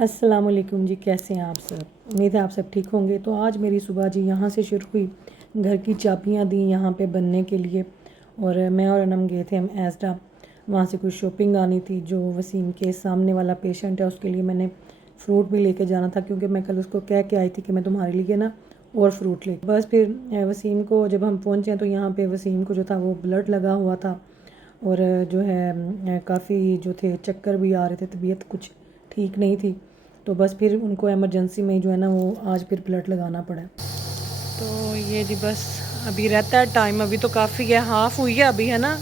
अस्सलाम वालेकुम जी, कैसे हैं आप सब। उम्मीद है आप सब ठीक होंगे। तो आज मेरी सुबह जी यहाँ से शुरू हुई। घर की चाबियाँ दी यहाँ पे बनने के लिए, और मैं और अनम गए थे हम एजडा। वहाँ से कुछ शॉपिंग आनी थी। जो वसीम के सामने वाला पेशेंट है उसके लिए मैंने फ़्रूट भी लेके जाना था, क्योंकि मैं कल उसको कह के आई थी कि मैं तुम्हारे लिए ना और फ्रूट ले। बस फिर वसीम को जब हम पहुँचे तो यहाँ पे वसीम को जो था वो ब्लड लगा हुआ था, और जो है काफ़ी जो थे चक्कर भी आ रहे थे, तबीयत कुछ ठीक नहीं थी। तो बस फिर उनको इमरजेंसी में जो है ना वो आज फिर ब्लड लगाना पड़ा। तो ये जी बस अभी रहता है टाइम, अभी तो काफ़ी है, हाफ हुई है अभी, है ना।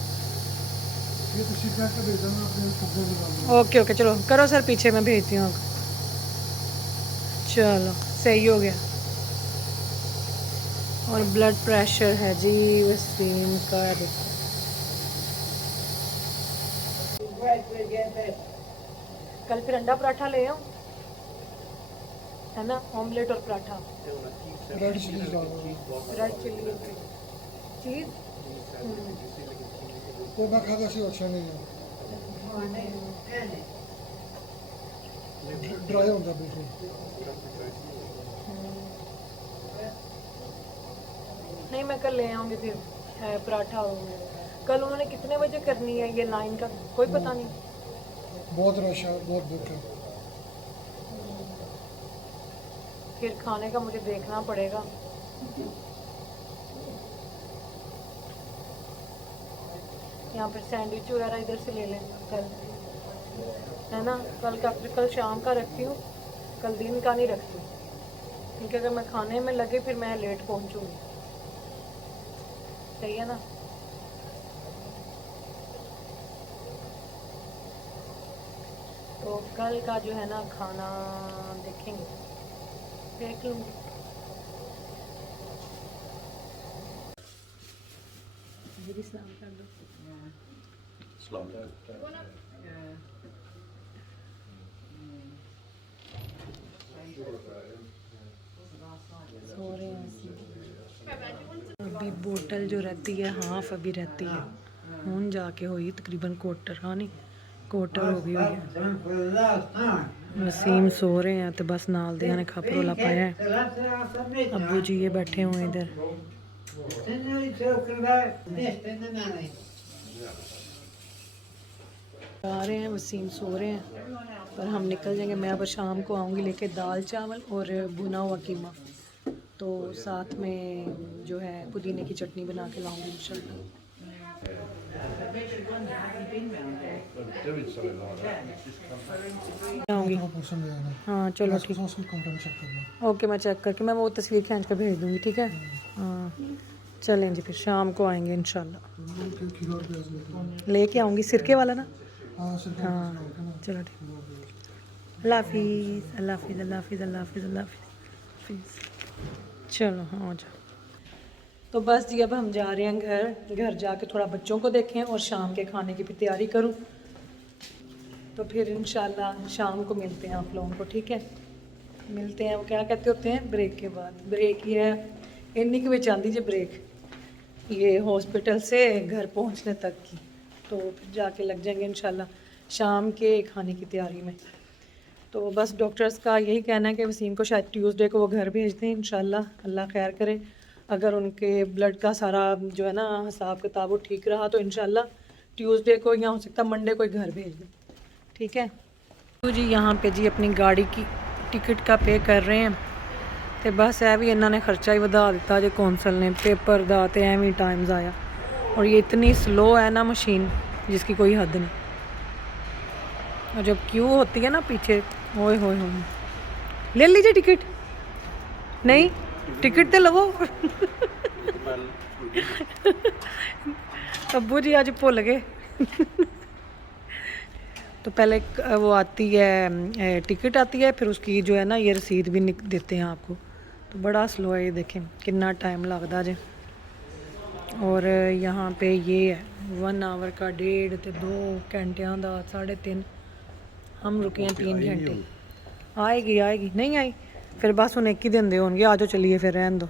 ओके ओके, चलो करो सर, पीछे मैं भेजती हूँ आपको। चलो सही हो गया। और ब्लड प्रेशर है जी वसीम का, देखो। कल फिर अंडा पराठा ले आऊँ, है ना, ऑमलेट और paratha. Red chilli red chilli cheese वो मैं खाता सी अच्छा नहीं है, ड्राई होता बिल्कुल। नहीं, मैं कल ले आऊँगी फिर पराठा और कल उन्होंने कितने बजे करनी है ये लाइन का कोई पता नहीं। बहुत रश है, बहुत बुक है। फिर खाने का मुझे देखना पड़ेगा। यहाँ पर सैंडविच वगैरह इधर से ले लें कल, है ना। कल शाम का रखती हूँ, कल दिन का नहीं रखती, क्योंकि अगर मैं खाने में लगे फिर मैं लेट पहुँचूँगी। सही है ना। तो कल का जो है ना खाना देखेंगे, देख लूँगी। सलाम कर दो। सो रहे हैं अभी। बोतल जो रहती है हाफ अभी रहती है, हूँ जाके हुई तकरीबन क्वार्टर, हाँ नहीं क्वार्टर हो गई हुई है। वसीम सो रहे हैं तो बस नाल दिया ने खप रोला पाया है। अब्बू जी ये बैठे हुए इधर। आ रहे हैं, वसीम सो रहे हैं, पर हम निकल जाएंगे। मैं अब शाम को आऊँगी लेके दाल चावल और भुना हुआ कीमा, तो साथ में जो है पुदीने की चटनी बना के लाऊंगी इंशाल्लाह। आऊँगी, हाँ चलो ठीक। ओके, मैं चेक करके मैं वो तस्वीर खींच कर भेज दूँगी, ठीक है। हाँ चलें जी, फिर शाम को आएंगे इंशाल्लाह। लेके आऊँगी सिरके वाला ना। हाँ चलो ठीक। अल्लाह हाफिज़, अल्लाह हाफिज़, अल्लाह हाफिज़, अल्लाह हाफिज़, अल्लाह हाफिज़। चलो हाँ जाओ। तो बस जी अब हम जा रहे हैं घर जाके थोड़ा बच्चों को देखें और शाम के खाने की भी तैयारी करूं। तो फिर इंशाल्लाह शाम को मिलते हैं आप लोगों को, ठीक है। मिलते हैं, वो क्या कहते होते हैं, ब्रेक के बाद। ब्रेक ही है इन्हीं के ਵਿੱਚ आंदी जी ब्रेक, ये हॉस्पिटल से घर पहुंचने तक की। तो फिर जाके लग जाएंगे इंशाल्लाह शाम के खाने की तैयारी में। तो बस डॉक्टर्स का यही कहना है कि वसीम को शायद ट्यूसडे को वो घर भेज दें इंशाल्लाह, अल्लाह खैर करे। अगर उनके ब्लड का सारा जो है ना हिसाब किताब वो ठीक रहा तो इंशाल्लाह ट्यूसडे को, या हो सकता मंडे को घर भेज दें, ठीक है। तो जी यहाँ पे जी अपनी गाड़ी की टिकट का पे कर रहे हैं। तो बस है भी इन्होंने खर्चा ही वधा दिता जो कौंसल ने, पेपर दा ते एवं टाइम ज़ाया। और ये इतनी स्लो है ना मशीन जिसकी कोई हद नहीं। और जब क्यू होती है ना पीछे, ओए होए होए, ले लीजिए टिकट। नहीं टिकट तो लवो। अब्बू जी आज भुल गए। तो पहले वो आती है टिकट आती है, फिर उसकी जो है ना ये रसीद भी देते हैं आपको। तो बड़ा स्लो है ये, देखें कितना टाइम लगता जे। और यहाँ पे ये है 1 आवर का 1.5 ते 2 घंटिया का 3.5। हम रुके हैं 3 घंटे। आएगी आएगी, नहीं आई फिर बस उन्हें एक ही दिन दे होंगे, आ जाओ चलिए फिर रहन दो।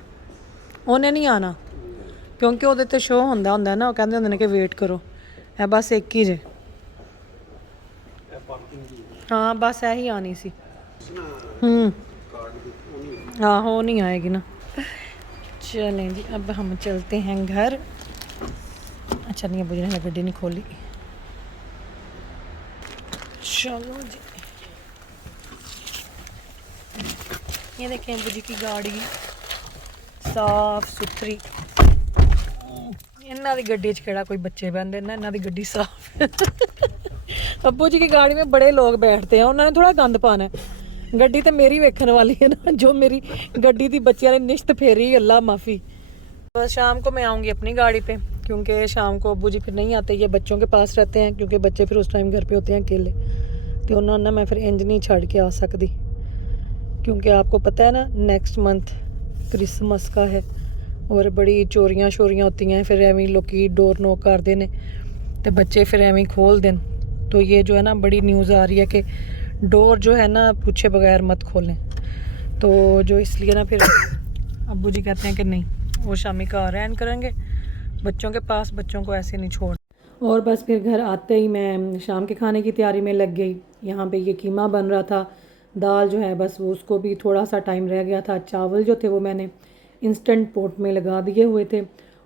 उन्हें नहीं आना क्योंकि वो तो शो होंदा है ना, वो कहते होंगे कि वेट करो। है बस एक ही जे, हाँ बस यही आनी सी। हाँ हो नहीं आएगी ना। चलें जी अब हम चलते हैं घर। अच्छा नहीं अबू जी ने गड्डी नहीं खोली। चलो जी ये देखें अबू जी की गाड़ी साफ सुथरी। इन्हों की गड्डी केड़ा कोई बच्चे बहते ना, इन्हों की गड्डी साफ। अबू जी की गाड़ी में बड़े लोग बैठते हैं, उन्होंने थोड़ा गंद पाना है। गड्डी तो मेरी वेखने वाली है ना, जो मेरी गड्डी की बच्चियां ने निश्त फेरी, अल्लाह माफ़ी। बस शाम को मैं आऊँगी अपनी गाड़ी पे, क्योंकि शाम को अबू जी फिर नहीं आते, ये बच्चों के पास रहते हैं, क्योंकि बच्चे फिर उस टाइम घर पे होते हैं अकेले। तो उन्होंने मैं फिर इंज नहीं छड़ के आ सकती, क्योंकि आपको पता है ना नेक्स्ट मंथ क्रिसमस का है और बड़ी चोरियां शोरियां होती हैं, फिर एवं लोग डोर नॉक कर देने तो बच्चे फिर एवं खोल दें। तो ये जो है ना बड़ी न्यूज़ आ रही है कि डोर जो है ना पूछे बगैर मत खोलें। तो जो इसलिए ना फिर अब्बू जी कहते हैं कि नहीं, वो शामी का रहन करेंगे बच्चों के पास, बच्चों को ऐसे नहीं छोड़। और बस फिर घर आते ही मैं शाम के खाने की तैयारी में लग गई। यहाँ पे ये कीमा बन रहा था, दाल जो है बस वो उसको भी थोड़ा सा टाइम रह गया था। चावल जो थे वो मैंने इंस्टेंट पॉट में लगा दिए हुए थे,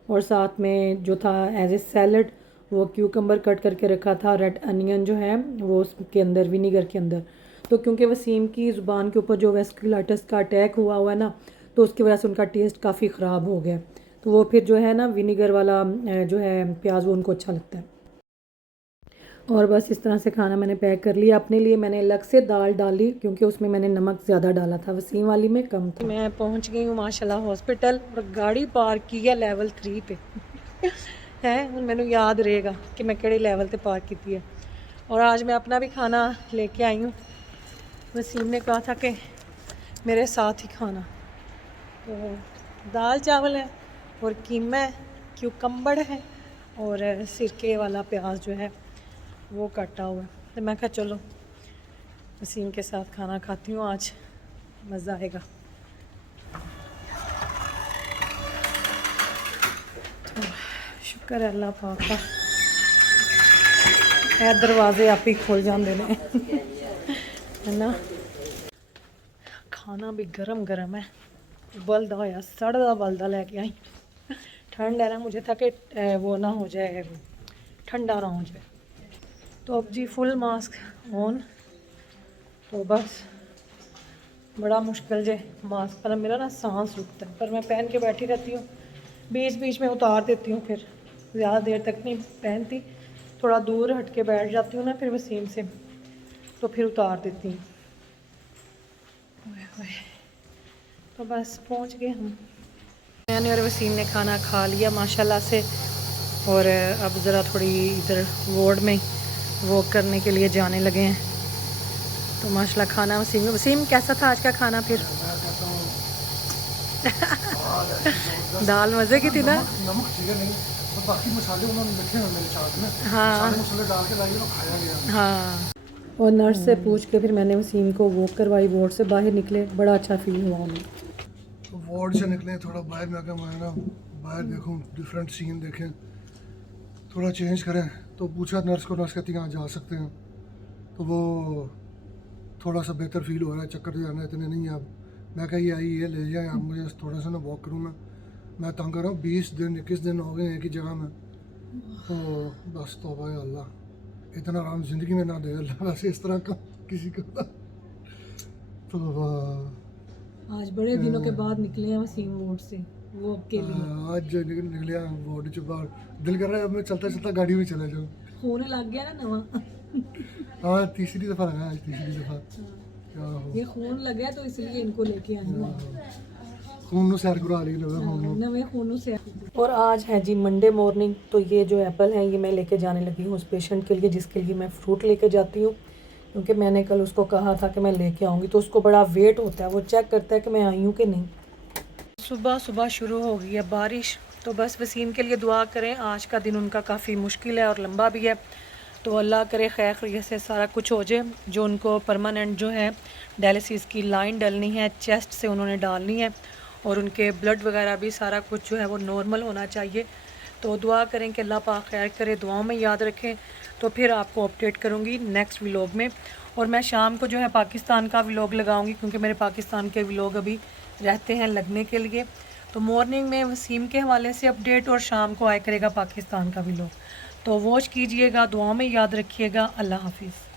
और साथ में जो था एज ए सैलड वो क्यूकम्बर कट करके रखा था, रेड अनियन जो है वो उसके अंदर विनीगर के अंदर। तो क्योंकि वसीम की ज़ुबान के ऊपर जो वेस्कुलाइटिस का अटैक हुआ है ना, तो उसकी वजह से उनका टेस्ट काफ़ी ख़राब हो गया। तो वो फिर जो है ना विनीगर वाला जो है प्याज वो उनको अच्छा लगता है। और बस इस तरह से खाना मैंने पैक कर लिया। अपने लिए मैंने अलग से दाल डाली, क्योंकि उसमें मैंने नमक ज़्यादा डाला था, वसीम वाली में कम था। मैं पहुंच गई हूँ माशाल्लाह हॉस्पिटल, और गाड़ी पार्क की है लेवल 3 पे। है मैंने याद रहेगा कि मैं केड़े लेवल पे पार्क की है। और आज मैं अपना भी खाना लेके आई हूँ। वसीम ने कहा था कि मेरे साथ ही खाना, तो दाल चावल है और कीमा है, क्यूकम्बर है और सिरके वाला प्याज जो है वो काटा हुआ है। तो मैं कहा चलो वसीम के साथ खाना खाती हूँ, आज मज़ा आएगा। तो शुक्र है अल्लाह पाक का, है दरवाजे आप ही खोल जाते हैं। है ना, खाना भी गरम गरम है, बलदा होया सड़दा बलदा लेके आई। ठंड है ना, मुझे था कि वो ना हो जाए, ठंडा ना हो जाए। तो अब जी फुल मास्क ऑन। तो बस बड़ा मुश्किल जे मास्क पर मेरा ना सांस रुकता है, पर मैं पहन के बैठी रहती हूँ, बीच बीच में उतार देती हूँ, फिर ज़्यादा देर तक नहीं पहनती, थोड़ा दूर हट के बैठ जाती हूँ ना फिर वसीम से, तो फिर उतार देती हूँ। तो बस पहुँच गए हम। मैंने और वसीम ने खाना खा लिया माशाल्लाह से, और अब ज़रा थोड़ी इधर वार्ड में वॉक करने के लिए जाने लगे हैं। तो माशाल्लाह खाना वसीम कैसा था आज का खाना फिर? दाल मज़े की थी ना? नमक ठीक है नहीं, तो बाकी मसाले उन्होंने लिखे हैं मेरे चार्ट में। हाँ सारे मसाले डाल के लाई तो खाया गया। हाँ। और नर्स से पूछ के फिर मैंने वसीम को वॉक करवाई, वार्ड से बाहर निकले, बड़ा अच्छा फील हुआ उन्हें। तो वार्ड से निकले थोड़ा बाहर में आकर मैं ना बाहर देखूँ, डिफरेंट सीन देखें, थोड़ा चेंज करें। तो पूछा नर्स को, नर्स कहती यहाँ जा सकते हैं। तो वो थोड़ा सा बेहतर फील हो रहा है, चक्कर तो जाना इतने नहीं है अब। मैं कही आई ये ले जाए, आप मुझे थोड़ा सा ना वॉक करूँ। मैं तंग कर रहा हूँ, 20 दिन 21 दिन हो गए एक ही जगह में। तो बस तौबा है अल्लाह, इतना आराम ज़िंदगी में ना दे अल्लाह वैसे इस तरह का किसी को। तो आज बड़े दिनों के बाद निकले हैं वसीम वार्ड से वो के लिए। आज निकलिया वार्ड से बाहर, दिल कर रहा है अब मैं चलता चलता गाड़ी में चला जाऊँ। होने लग गया ना नवा। हाँ तीसरी दफ़ा लगा, आज तीसरी दफ़ा। क्या हो, ये खून लगा तो इसलिए इनको लेके आई हूँ। खून सैर करा रही है नवे खूनों से। और आज है जी मंडे मॉर्निंग। तो ये जो एप्पल है ये मैं लेके जाने लगी हूँ उस पेशेंट के लिए जिसके लिए मैं फ्रूट लेके जाती हूँ, क्योंकि मैंने कल उसको कहा था कि मैं लेके आऊँगी। तो उसको बड़ा वेट होता है, वो चेक करता है कि मैं आई हूँ कि नहीं। सुबह सुबह शुरू हो गई है बारिश, तो बस वसीम के लिए दुआ करें। आज का दिन उनका काफ़ी मुश्किल है और लंबा भी है, तो अल्लाह करे खैर खैरियत से सारा कुछ हो जाए। जो उनको परमानेंट जो है डायलिसिस की लाइन डलनी है, चेस्ट से उन्होंने डालनी है, और उनके ब्लड वगैरह भी सारा कुछ जो है वो नॉर्मल होना चाहिए। तो दुआ करें कि अल्लाह पाक खैर करे, दुआओं में याद रखें। तो फिर आपको अपडेट करूँगी नेक्स्ट व्लॉग में। और मैं शाम को जो है पाकिस्तान का व्लॉग लगाऊंगी, क्योंकि मेरे पाकिस्तान के व्लॉग अभी रहते हैं लगने के लिए। तो मॉर्निंग में वसीम के हवाले से अपडेट और शाम को आया करेगा पाकिस्तान का व्लॉग। तो वॉच कीजिएगा, दुआ में याद रखिएगा। अल्लाह हाफिज़।